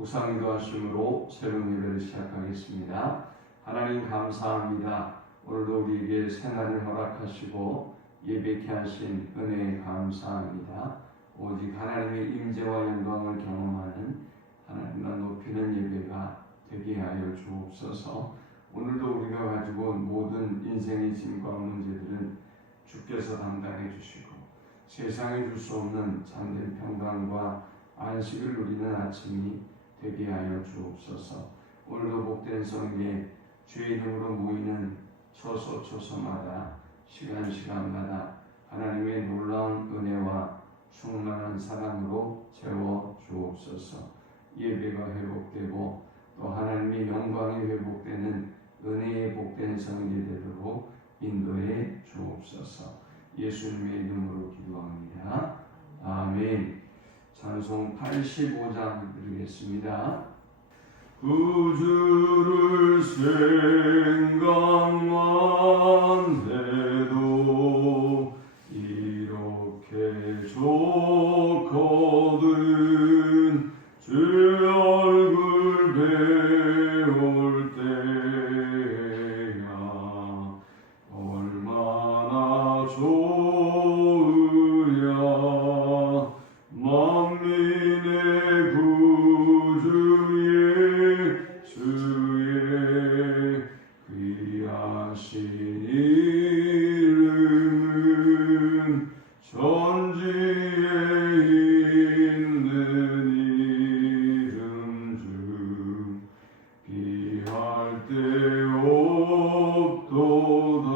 묵상기도 하심으로 새로운 예배를 시작하겠습니다. 하나님 감사합니다. 오늘도 우리에게 새날을 허락하시고 예배케 하신 은혜에 감사합니다. 오직 하나님의 임재와 영광을 경험하는 하나님만 높이는 예배가 되게 하여 주옵소서. 오늘도 우리가 가지고 온 모든 인생의 짐과 문제들은 주께서 담당해 주시고 세상에 줄 수 없는 참된 평강과 안식을 누리는 아침이 되게 하여 주옵소서. 오늘도 복된 성에 주의 이름으로 모이는 초소마다 시간마다 하나님의 놀라운 은혜와 충만한 사랑으로 채워 주옵소서. 예배가 회복되고 또 하나님의 영광이 회복되는 은혜의 복된 성이 되도록 인도해 주옵소서. 예수님의 이름으로 기도합니다. 아멘. 찬송 85장 드리겠습니다. 구주를 생각만 해도 이렇게 좋거든 주 얼굴 배울 때야 얼마나 좋으랴. 만민의 구주 예수의 귀하신 이름은 천지에 있는 이름 중 비할 데 없도다.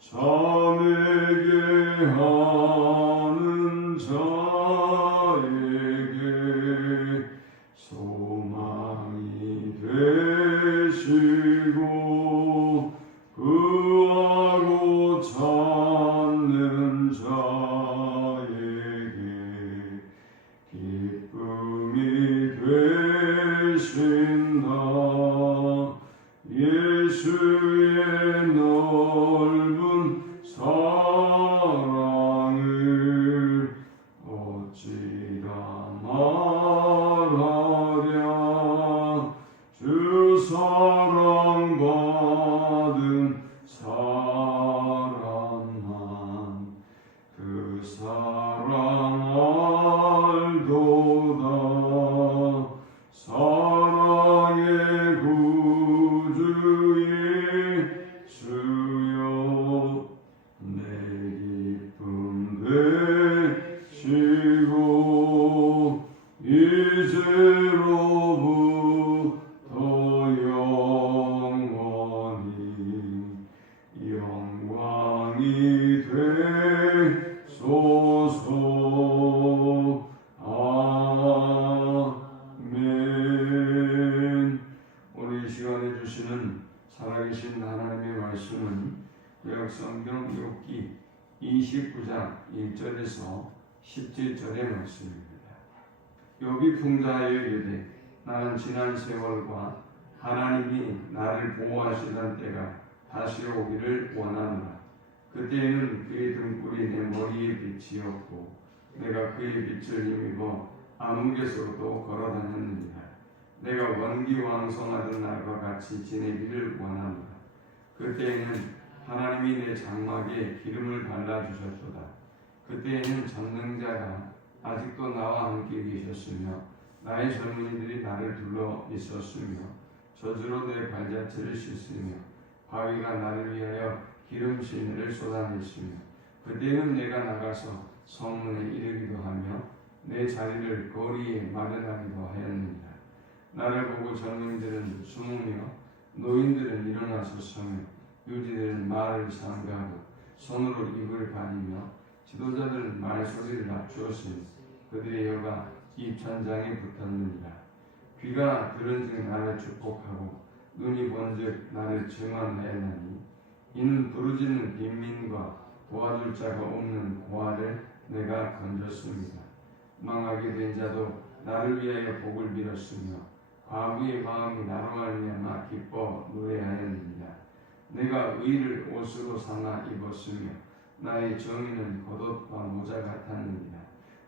자에게 하는 자에게 소망이 되시고 구하고 찾는 자에게 기쁨이 되신다. 예수의 넓은 사랑을 어찌다 말하랴. 주 사랑받은 사람만 그 사랑 알도다. 사랑의 구주 예수여 내 기쁨 되시고 이제로부터 영원히 되소서. 아멘. 오늘 이 시간에 주시는 살아계신 하나님의 말씀은 구약성경 욥기 29장 1절에서 17절의 말씀입니다. 욥이 풍자하여 이르되 나는 지난 세월과 하나님이 나를 보호하시던 때가 다시 오기를 원하노라. 그때에는 그의 등불이 내 머리의 빛이었고 내가 그의 빛을 힘입어 아무개서로도 걸어다녔느니라. 내가 원기왕성하던 날과 같이 지내기를 원하노라. 그때에는 하나님이 내 장막에 기름을 발라주셨도다. 그때에는 전능자가 아직도 나와 함께 계셨으며 나의 젊은이들이 나를 둘러 있었으며 저주로 내 발자취를 씻으며 바위가 나를 위하여 기름신을 쏟아냈으며 그때는 내가 나가서 성문에 이르기도 하며 내 자리를 거리에 마련하기도 하였느니라. 나를 보고 젊은이들은 숨으며 노인들은 일어나서 서며 유지들은 말을 삼가하고 손으로 입을 가리며 지도자들은 말소리를 낮추었으니 그들의 혀가 입천장에 붙었느니라. 귀가 들은즉 나를 축복하고 눈이 본즉 나를 증언하였나니 이는 부르짖는 빈민과 도와줄 자가 없는 고아를 내가 건졌습니다. 망하게 된 자도 나를 위하여 복을 빌었으며 과부의 마음이 나로 말미암아 기뻐 노래하였느니라. 내가 의를 옷으로 삼아 입었으며 나의 정의는 겉옷과 모자 같았느니라.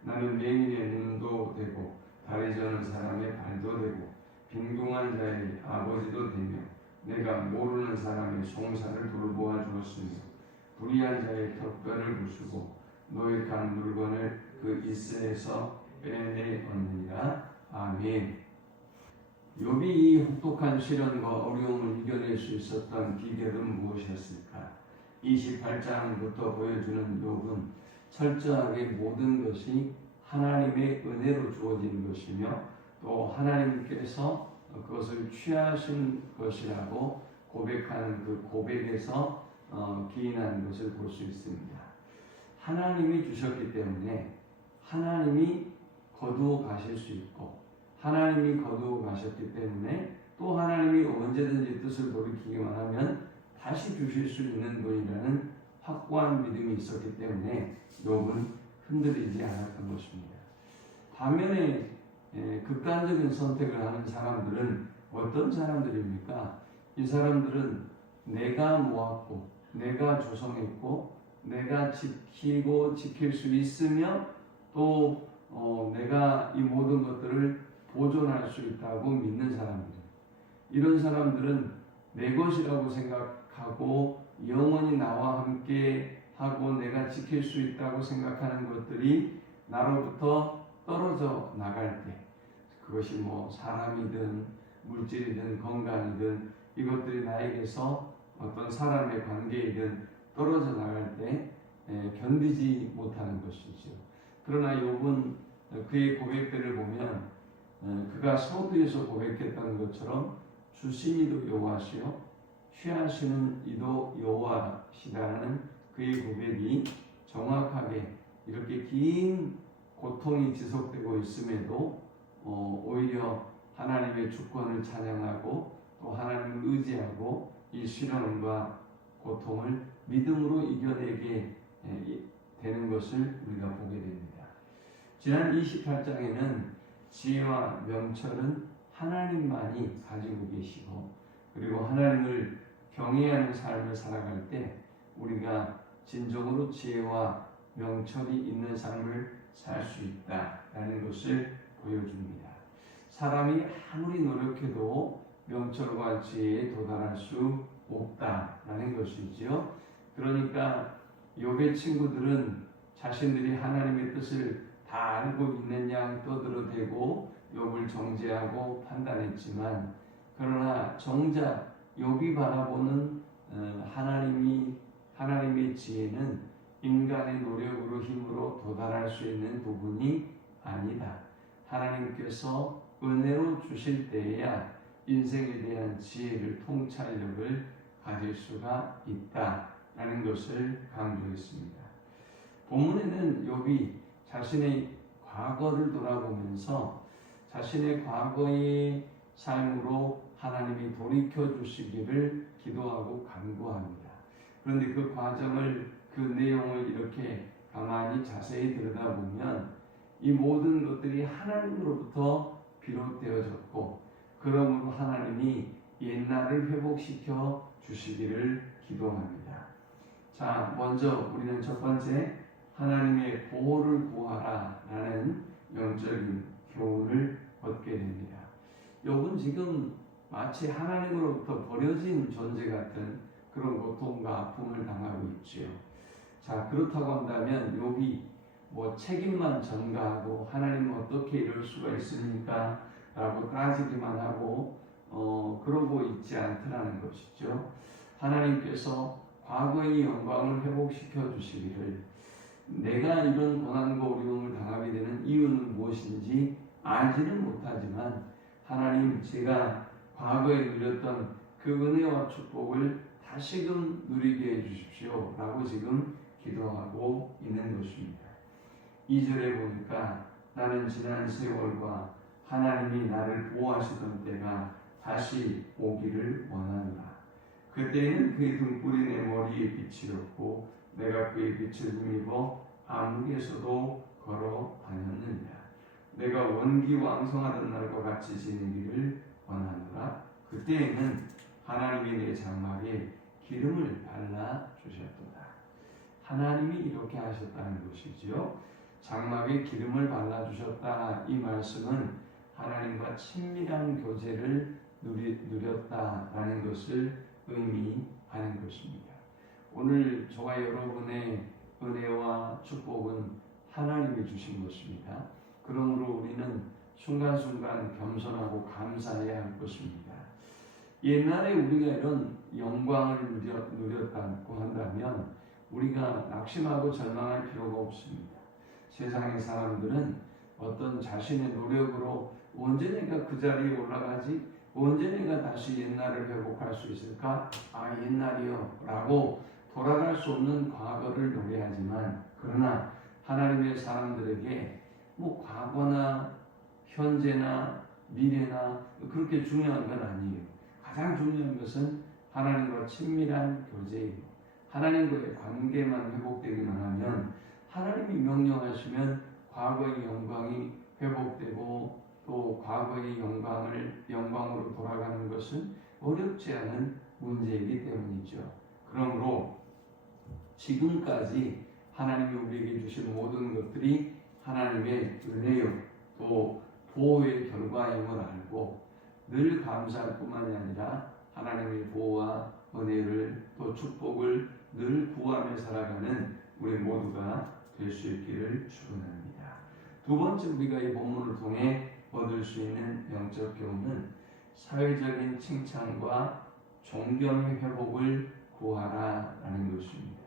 나는 맹인의 눈도 되고 다리 다리 저는 사람의 발도 되고 빈궁한 자의 아버지도 되며 내가 모르는 사람의 송사를 돌보아 주었으며 불의한 자의 턱뼈를 부수고 노획한 물건을 그 이스에서 빼내었느니라. 아멘. 욥이 이 혹독한 시련과 어려움을 이겨낼 수 있었던 비결은 무엇이었을까? 28장부터 보여주는 욥은 철저하게 모든 것이 하나님의 은혜로 주어진 것이며 또 하나님께서 그것을 취하신 것이라고 고백하는 그 고백에서 기인하는 것을 볼 수 있습니다. 하나님이 주셨기 때문에 하나님이 거두어 가실 수 있고 하나님이 거두어 가셨기 때문에 또 하나님이 언제든지 뜻을 돌이키기만 하면 다시 주실 수 있는 분이라는 확고한 믿음이 있었기 때문에 욥은 흔들리지 않았던 것입니다. 반면에 극단적인 선택을 하는 사람들은 어떤 사람들입니까? 이 사람들은 내가 모았고 내가 조성했고 내가 지키고 지킬 수 있으며 또 내가 이 모든 것들을 보존할 수 있다고 믿는 사람들. 이런 사람들은 내 것이라고 생각하고 영원히 나와 함께 하고 내가 지킬 수 있다고 생각하는 것들이 나로부터 떨어져 나갈 때 그것이 뭐 사람이든 물질이든 건강이든 이것들이 나에게서 어떤 사람의 관계이든 떨어져 나갈 때 견디지 못하는 것이죠. 그러나 욥은 그의 고백들을 보면 그가 서두에서 고백했던 것처럼 주시니도 여호와시요 취하시는 이도 여호와시다라는 그의 고백이 정확하게 이렇게 긴 고통이 지속되고 있음에도 오히려 하나님의 주권을 찬양하고 또 하나님을 의지하고 이 시련과 고통을 믿음으로 이겨내게 되는 것을 우리가 보게 됩니다. 지난 28장에는 지혜와 명철은 하나님만이 가지고 계시고 그리고 하나님을 경외하는 삶을 살아갈 때 우리가 진정으로 지혜와 명철이 있는 삶을 살 수 있다라는 것을 보여줍니다. 사람이 아무리 노력해도 명철과 지혜에 도달할 수 없다라는 것이죠. 그러니까 욥의 친구들은 자신들이 하나님의 뜻을 다 알고 있는 양 떠들어대고 욥을 정죄하고 판단했지만 그러나 정작 욥이 바라보는 하나님의 지혜는 인간의 노력으로 힘으로 도달할 수 있는 부분이 아니다. 하나님께서 은혜로 주실 때에야 인생에 대한 지혜를 통찰력을 가질 수가 있다라는 것을 강조했습니다. 본문에는 욥이 자신의 과거를 돌아보면서 자신의 과거의 삶으로 하나님이 돌이켜 주시기를 기도하고 간구합니다. 그런데 그 과정을 그 내용을 이렇게 가만히 자세히 들여다보면 이 모든 것들이 하나님으로부터 비롯되어졌고 그러므로 하나님이 옛날을 회복시켜 주시기를 기도합니다. 자, 먼저 우리는 첫 번째 하나님의 보호를 구하라 라는 영적인 교훈을 얻게 됩니다. 욥은 지금 마치 하나님으로부터 버려진 존재 같은 그런 고통과 아픔을 당하고 있지요. 자, 그렇다고 한다면 욥이 뭐 책임만 전가하고 하나님은 어떻게 이럴 수가 있습니까? 라고 따지기만 하고 그러고 있지 않더라는 것이죠. 하나님께서 과거의 영광을 회복시켜 주시기를 내가 이런 고난과 어려움을 당하게 되는 이유는 무엇인지 알지는 못하지만 하나님 제가 과거에 누렸던 그 은혜와 축복을 다시금 누리게 해주십시오 라고 지금 기도하고 있는 것입니다. 2절에 보니까 나는 지난 세월과 하나님이 나를 보호하시던 때가 다시 오기를 원하노라. 그때는 그의 등불이 내 머리에 빛이었고 내가 그의 빛을 힘입어 암흑에서도 걸어 다녔느니라. 내가 원기왕성하던 날과 같이 지내기를 원하노라. 그때에는 하나님이 내 장막에 기름을 발라 주셨도다. 하나님이 이렇게 하셨다는 것이지요. 장막에 기름을 발라 주셨다. 이 말씀은 하나님과 친밀한 교제를 누렸다라는 것을 의미하는 것입니다. 오늘 저와 여러분의 은혜와 축복은 하나님이 주신 것입니다. 그러므로 우리는 순간순간 겸손하고 감사해야 할 것입니다. 옛날에 우리가 이런 영광을 누렸다고 한다면 우리가 낙심하고 절망할 필요가 없습니다. 세상의 사람들은 어떤 자신의 노력으로 언제 내가 그 자리에 올라가지? 언제 내가 다시 옛날을 회복할 수 있을까? 아, 옛날이요 라고 돌아갈 수 없는 과거를 노래하지만, 그러나 하나님의 사람들에게 뭐 과거나 현재나 미래나 그렇게 중요한 건 아니에요. 가장 중요한 것은 하나님과 친밀한 교제예요. 하나님과의 관계만 회복되기만 하면, 하나님이 명령하시면 과거의 영광이 회복되고 또 과거의 영광으로 돌아가는 것은 어렵지 않은 문제이기 때문이죠. 그러므로 지금까지 하나님이 우리에게 주신 모든 것들이 하나님의 은혜요 또 보호의 결과임을 알고 늘 감사할 뿐만이 아니라 하나님의 보호와 은혜를 또 축복을 늘 구하며 살아가는 우리 모두가 될 수 있기를 축원합니다. 두 번째, 우리가 이 본문을 통해 얻을 수 있는 영적 교훈은 사회적인 칭찬과 존경의 회복을 구하라라는 것입니다.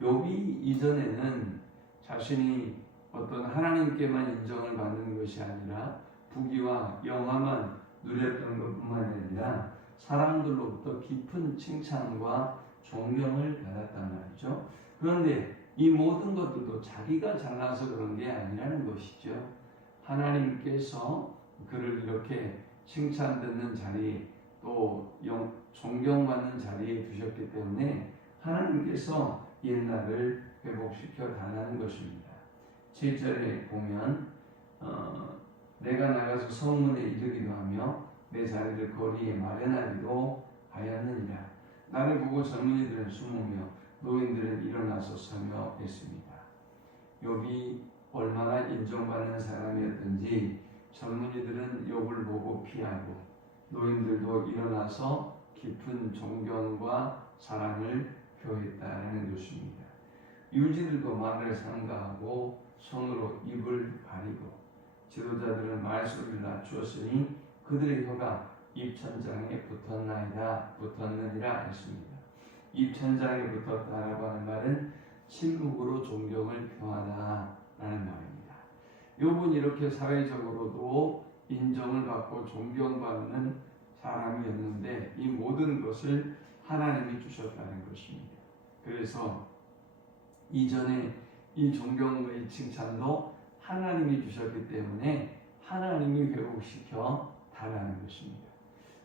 욥이 이전에는 자신이 어떤 하나님께만 인정을 받는 것이 아니라 부귀와 영화만 누렸던 것뿐만 아니라 사람들로부터 깊은 칭찬과 존경을 받았단 말이죠. 그런데 이 모든 것들도 자기가 잘나서 그런 게 아니라는 것이죠. 하나님께서 그를 이렇게 칭찬 듣는 자리 또 존경받는 자리에 두셨기 때문에 하나님께서 옛날을 회복시켜 달라는 것입니다. 7절에 보면 내가 나가서 성문에 이르기도 하며 내 자리를 거리에 마련하기도 하였느니라. 나를 보고 젊은이들은 숨으며 노인들은 일어나서 서며 했습니다. 욥이 얼마나 인정받는 사람이었든지 젊은이들은 욥을 보고 피하고 노인들도 일어나서 깊은 존경과 사랑을 표했다는 것입니다. 율지들도 말을 삼가하고 손으로 입을 가리고 지도자들은 말소리를 낮추었으니 그들의 혀가 입천장에 붙었느니라 했습니다. 입천장에 붙었다라고 하는 말은 침묵으로 존경을 표하다라는 말입니다. 욥은 이렇게 사회적으로도 인정을 받고 존경받는 사람이었는데 이 모든 것을 하나님이 주셨다는 것입니다. 그래서 이전에 이 존경과 이 칭찬도 하나님이 주셨기 때문에 하나님이 회복시켜 달라는 것입니다.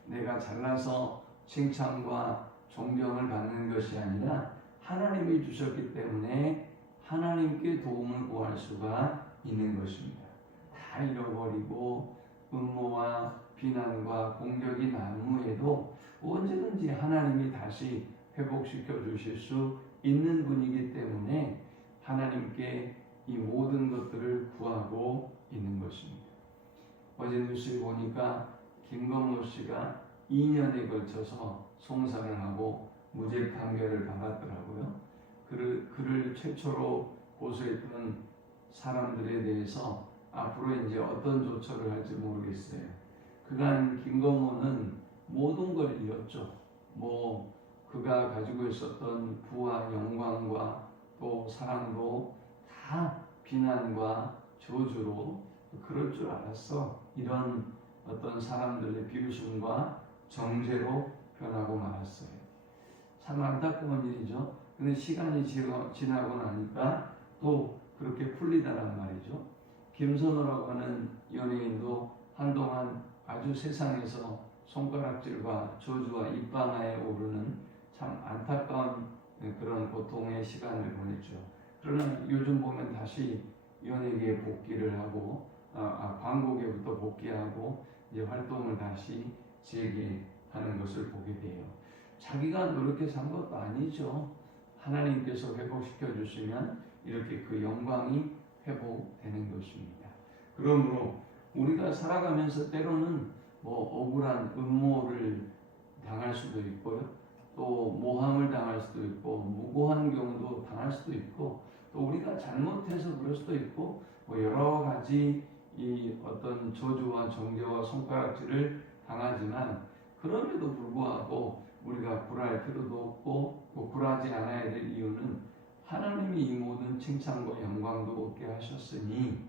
내가 잘나서 칭찬과 존경을 받는 것이 아니라 하나님이 주셨기 때문에 하나님께 도움을 구할 수가 있는 것입니다. 다 잃어버리고 음모와 비난과 공격이 난무해도 언제든지 하나님이 다시 회복시켜 주실 수 있는 분이기 때문에 하나님께 이 모든 것들을 구하고 있는 것입니다. 어제 뉴스에 보니까 김건모 씨가 2년에 걸쳐서 송사를 하고 무죄 판결을 받았더라고요. 그를 최초로 고소했던 사람들에 대해서 앞으로 이제 어떤 조처를 할지 모르겠어요. 그간 김건모는 모든 걸 잃었죠. 그가 가지고 있었던 부와 영광과 또 사랑도 다 비난과 저주로 그럴 줄 알았어. 이런 어떤 사람들의 비웃음과 정죄로 변하고 말았어요. 참 안타까운 일이죠. 근데 시간이 지나고 나니까 또 그렇게 풀리다란 말이죠. 김선호라고 하는 연예인도 한동안 아주 세상에서 손가락질과 저주와 입방아에 오르는 참 안타까운 그런 고통의 시간을 보냈죠. 그러나 요즘 보면 다시 연예계에 복귀를 하고 광고계부터 복귀하고 이제 활동을 다시 재개하는 것을 보게 돼요. 자기가 노력해서 한 것도 아니죠. 하나님께서 회복시켜 주시면 이렇게 그 영광이 회복되는 것입니다. 그러므로 우리가 살아가면서 때로는 뭐 억울한 음모를 당할 수도 있고요. 또 모함을 당할 수도 있고 무고한 경우도 당할 수도 있고 또 우리가 잘못해서 그럴 수도 있고 뭐 여러 가지 이 어떤 저주와 정죄와 손가락질을 당하지만 그럼에도 불구하고 우리가 굴할 필요도 없고 또 굴하지 않아야 될 이유는 하나님이 이 모든 칭찬과 영광도 얻게 하셨으니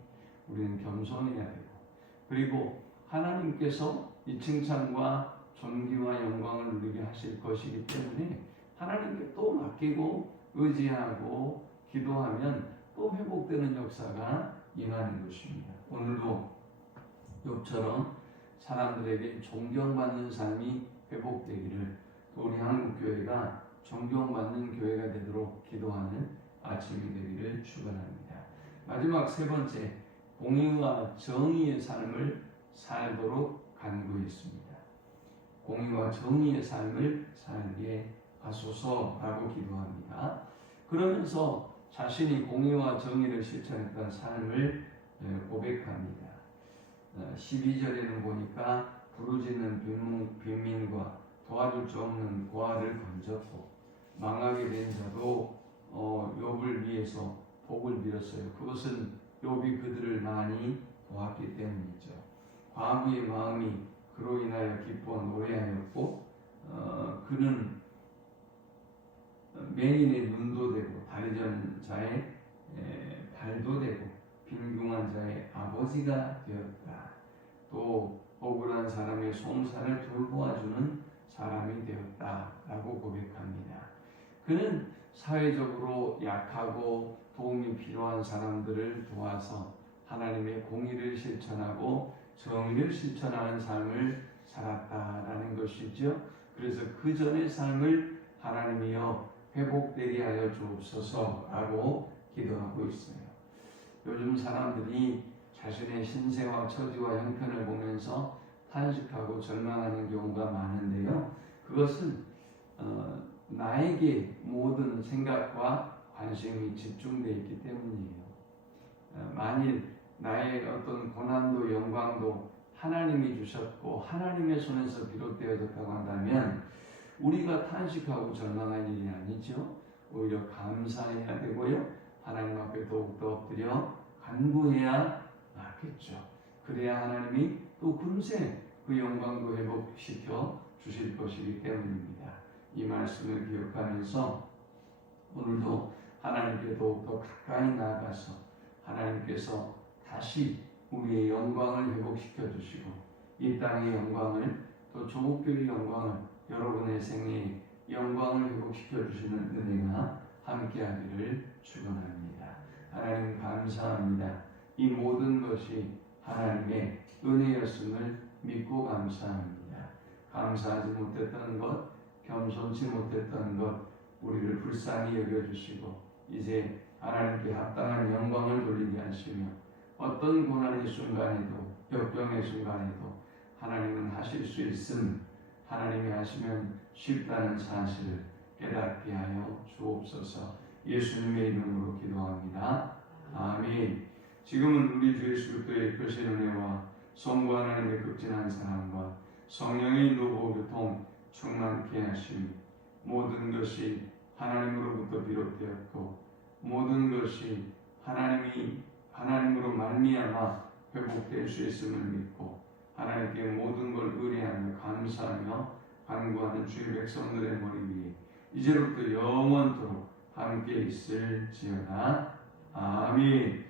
우리는 겸손해야 되고 그리고 하나님께서 이 칭찬과 존귀와 영광을 누리게 하실 것이기 때문에 하나님께 또 맡기고 의지하고 기도하면 또 회복되는 역사가 임하는 것입니다. 오늘도 욥처럼 사람들에게 존경받는 삶이 회복되기를 우리 한국교회가 존경받는 교회가 되도록 기도하는 아침이 되기를 축원합니다. 마지막 세 번째, 공의와 정의의 삶을 살도록 간구했습니다. 공의와 정의의 삶을 살게 하소서라고 기도합니다. 그러면서 자신이 공의와 정의를 실천했던 삶을 고백합니다. 12절에는 보니까 부르짖는 빈민과 도와줄 수 없는 고아를 건졌고 망하게 된 자도 욥을 위해서 복을 빌었어요. 그것은 욥이 그들을 많이 도왔기 때문이죠. 과부의 마음이 그로 인하여 기뻐 노래하였고 그는 맹인의 눈도 되고 다리 저는 자의 발도 되고 빈궁한 자의 아버지가 되었다. 또 억울한 사람의 송사를 돌보아주는 사람이 되었다라고 고백합니다. 그는 사회적으로 약하고 도움이 필요한 사람들을 도와서 하나님의 공의를 실천하고 정의를 실천하는 삶을 살았다라는 것이죠. 그래서 그 전의 삶을 하나님이여 회복되게 하여 주옵소서라고 기도하고 있어요. 요즘 사람들이 자신의 신세와 처지와 형편을 보면서 탄식하고 절망하는 경우가 많은데요. 그것은 나에게 모든 생각과 관심이 집중되어 있기 때문이에요. 만일 나의 어떤 고난도 영광도 하나님이 주셨고 하나님의 손에서 비롯되어졌다고 한다면 우리가 탄식하고 절망할 일이 아니죠. 오히려 감사해야 되고요. 하나님 앞에 더욱더 엎드려 간구해야 맞겠죠. 그래야 하나님이 또 금세 그 영광도 회복시켜 주실 것이기 때문입니다. 이 말씀을 기억하면서 오늘도 하나님께 더욱더 가까이 나아가서 하나님께서 다시 우리의 영광을 회복시켜 주시고 이 땅의 영광을 또 조국교회의 영광을 여러분의 생애의 영광을 회복시켜 주시는 은혜가 함께하기를 축원합니다. 하나님 감사합니다. 이 모든 것이 하나님의 은혜였음을 믿고 감사합니다. 감사하지 못했던 것, 겸손치 못했던 것, 우리를 불쌍히 여겨주시고 이제 하나님께 합당한 영광을 돌리게 하시며 어떤 고난의 순간에도 역경의 순간에도 하나님은 하실 수 있음, 하나님이 하시면 쉽다는 사실을 깨닫게 하여 주옵소서. 예수님의 이름으로 기도합니다. 아멘. 지금은 우리 주 예수 그리스도의 크신 은혜와 성부 하나님의 극진한 사랑과 성령의 인도 교통 충만케 하심, 모든 것이 하나님으로부터 비롯되었고 모든 것이 하나님으로 말미암아 회복될 수 있음을 믿고 하나님께 모든 걸 의뢰하며 감사하며 간구하는 주의 백성들의 머리 위에 이제부터 영원토록 함께 있을지어다. 아멘.